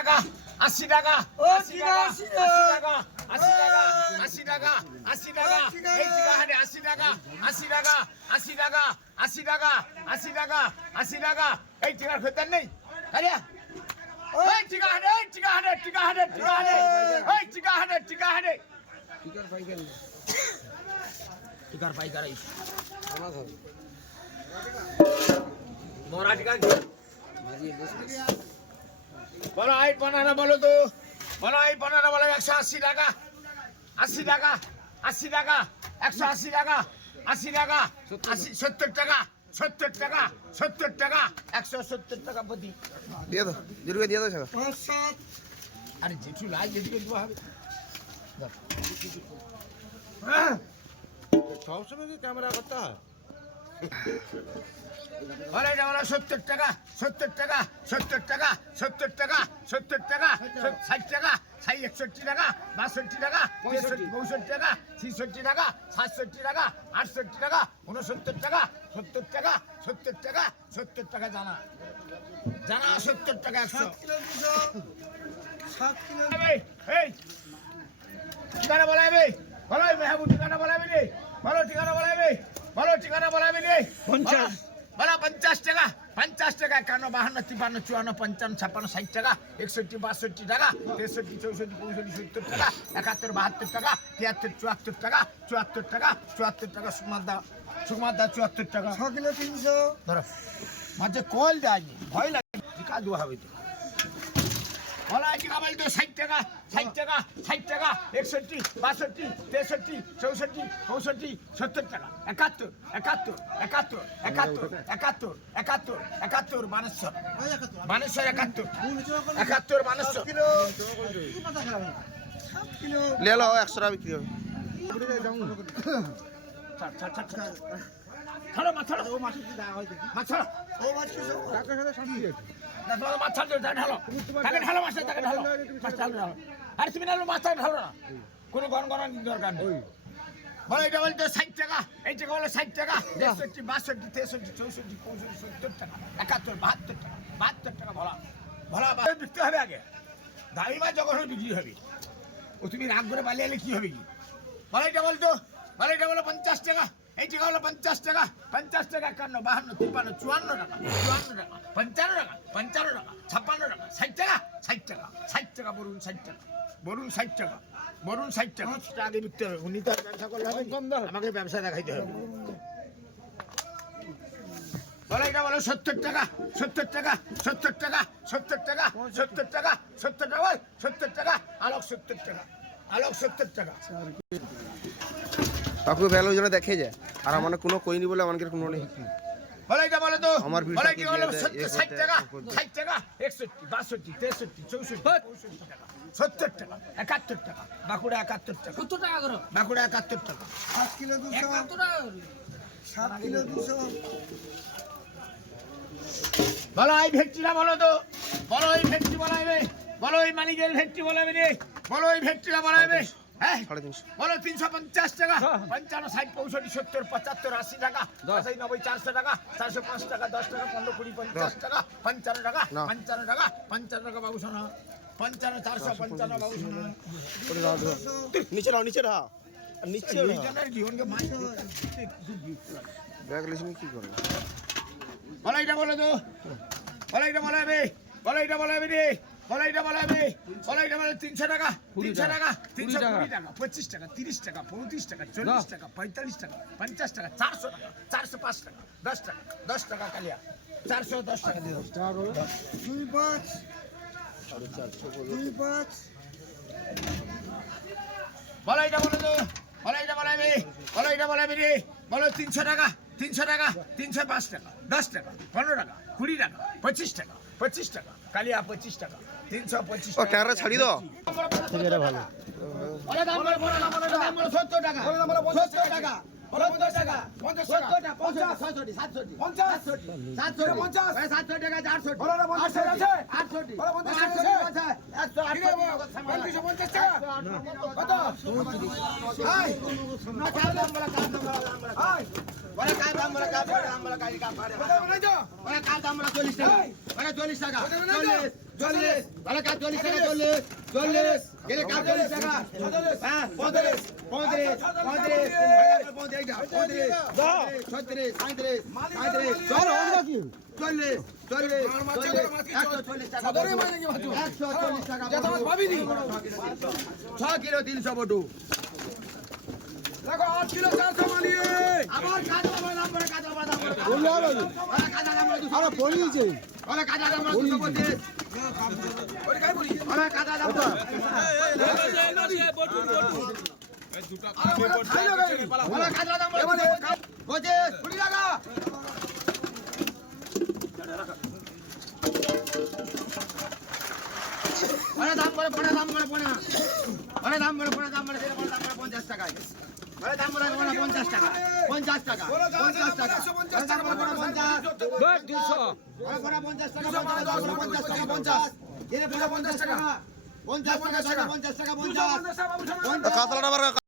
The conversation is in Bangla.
টাকা 80 টাকা 80 টাকা 80 টাকা 80 টাকা 80 টাকা 80 টাকা এই টিকা হাটে 80 টাকা 80 টাকা 80 টাকা 80 টাকা 80 টাকা 80 টাকা এই টিকার খদ্দের নেই আরে এই টিকা হাটে এই টিকা হাটে টিকা হাটে টিকা হাটে এই টিকা হাটে টিকা হাটে টিকার পাইকার টিকার পাইকার এই মোরা টিকা বলো এই পানারা বলো তো বলো এই পানারা বলো 180 টাকা 80 টাকা 80 টাকা 180 টাকা 80 টাকা 70 টাকা 70 টাকা 70 টাকা 170 টাকা প্রতি দিয়ে দাও জরুরি দিয়ে দাও স্যার আরে যেটু লাই যেদিকে দিব হবে সব সময় কি ক্যামেরা করতে হয় আরে যাওয়া 70 টাকা 70 টাকা 70 টাকা 70 টাকা 70 টাকা 60 টাকা 61 টাকা 62 টাকা 63 টাকা 66 টাকা 67 টাকা 68 টাকা 69 টাকা 70 টাকা 70 টাকা 70 টাকা জানা জানা 70 টাকা 100 7 কিলো এই এই ঠিকানা বলাইবে বলো মেহবুব ঠিকানা বলাইবে রে বলো ঠিকানা বলাইবে বলো ঠিকানা বলাইবে রে 50 বলা 50 টাকা 51 টাকা 51 52 53 54 56 60 টাকা 61 62 টাকা 63 64 65 70 টাকা 71 72 টাকা 73 74 টাকা 74 টাকা 74 টাকা সুমাদা 74 টাকা 6 কিলো 300 ধরো মাঝে কল দেয়নি ভয় লাগে টিকা দেওয়া হবে তো বলা টিকা বল তো 60 টাকা 60 টাকা 60 টাকা 61 62 63 64 65 70 টাকা 71 71 71 71 71 71 71 বানেশ্বর 71 71 বানেশ্বর কিলো ले लो 100 টাকা বিক্রি হবে ছাড়ো মাছ ছাড়ো ও মাছ মাছ ছাড়ো ও মাছ কি টাকা সাথে শান্তি না তোমার মাছ ছাড়ো ঢালো টাকা ঢালো মাছ টাকা ঢালো মাছ ঢালো আর তুমি না মাছ ঢালো না কোনো গণগণার দরকার নেই বলো এটা বলতে 60 টাকা এই টাকা বলো 60 টাকা 63 62 63 64 65 70 টাকা 71 72 টাকা 72 টাকা বলা বলা বিক্রি হবে আগে দামি মাছ যখন বিক্রি হবে ও তুমি রাগ করে পালিয়ে এলে কি হবে কি বলো এটা বলতো বলো এটা বলো 50 টাকা এই টাকা হলো 50 টাকা 51 52 52 53 54 টাকা 55 টাকা 55 টাকা 56 টাকা 60 টাকা 60 টাকা বলুন 60 টাকা বলুন 60 টাকা বলুন 60 টাকা আগে বিকতে হবে উনি তো ব্যবসা করলে হবে আমাকে ব্যবসা দেখাইতে হবে বলো এটা বলো 70 টাকা 70 টাকা 70 টাকা 70 টাকা 70 টাকা 70 টাকা বল 70 টাকা আলোক 70 টাকা আলোক 70 টাকা কাকু ভ্যালু যেন দেখে যায় আর আমার কোনো কইনি বলে আমাদের কোনো নেই বলো এটা বলো তো আমার বলো কি বলো 60 টাকা 60 টাকা 61 62 63 64 65 টাকা 70 টাকা 71 টাকা বাঁকুড়া 71 টাকা 70 টাকা করো বাঁকুড়া 71 টাকা 5 কিলো 200 কত টাকা 7 কিলো 200 বলো এই ভেট্টিটা বলো তো বলো এই ভেট্টি বলাইবে বলো এই মালিকের ভেট্টি বলাইবে রে বলো এই ভেট্টিটা বলাইবে হ্যাঁ 350 বলো 350 টাকা 55 60 65 70 75 80 টাকা 80 90 400 টাকা 405 টাকা 10 টাকা 15 20 50 টাকা 55 টাকা 55 টাকা 55 টাকা বাবু শোনা 55 455 বাবু শোনা নিচে রাও নিচে রাও নিচে এইজনের জীবনকে মাই ব্যাগ লিসিং কি করব বলো এটা বলো তো বলো এটা বলাইবে বলো এটা বলাইবে রে বলো এটা বলাইবে বলো এটা বলে 300 টাকা 300 টাকা 320 টাকা 25 টাকা 30 টাকা 35 টাকা 40 টাকা 45 টাকা 50 টাকা 400 টাকা 405 টাকা 10 টাকা 10 টাকা কালিয়া 410 টাকা দিয়ে দাও 25 25 বলো এটা বলো তো বলো এটা বলাইবে বলো এটা বলাইবে রে বলো 300 টাকা 300 টাকা 305 টাকা 10 টাকা 15 টাকা 20 টাকা 25 টাকা কালিয়া 25 টাকা 325 ও টাকা ক্যামেরা ছাড়ি দাও এটা ভালো বলো দাম বলো দাম বলো 70 টাকা বলো দাম বলো 70 টাকা 50 টাকা 50 টাকা 50 60 70 50 60 50 60 টাকা 400 বলো না 800 আছে 800 বলো 50 আছে 150 টাকা কত হাই না কার দাম বলা হাই বলে কার দাম বলা কার দাম বলা কার দাম বলা কার দাম বলা 40 টাকা বলে 40 টাকা 40 চল্লিশ ভালো কাজ 40 টাকা 40 40 গেলে কাজ 40 টাকা হ্যাঁ 35 35 35 36 37 40 40 6 কিলো 300 বটু দেখো 8 কিলো 400 মালিয়ে আবার কাজা দাম করে কাজা দাম করে বললে হবে কাজা দাম করে আরে পড়িয়েছে ওরা কাজা দাম করে 225 ওরে কাই বলি ওরা কাজা দাম করে ওরা কাজা দাম করে 25 কুড়ি টাকা ওরা দাম করে পড়া দাম করে পড়া ওরা দাম করে পড়া দাম করে দাম করে 50 টাকা ওরা দাম করে 50 টাকা 50 টাকা 50 টাকা 50 টাকা 200 ওরা পড়া 50 টাকা 50 টাকা 50 এর পুরো 50 টাকা 50 টাকা 50 টাকা 50 50 টাকা বাবু কাতলাটা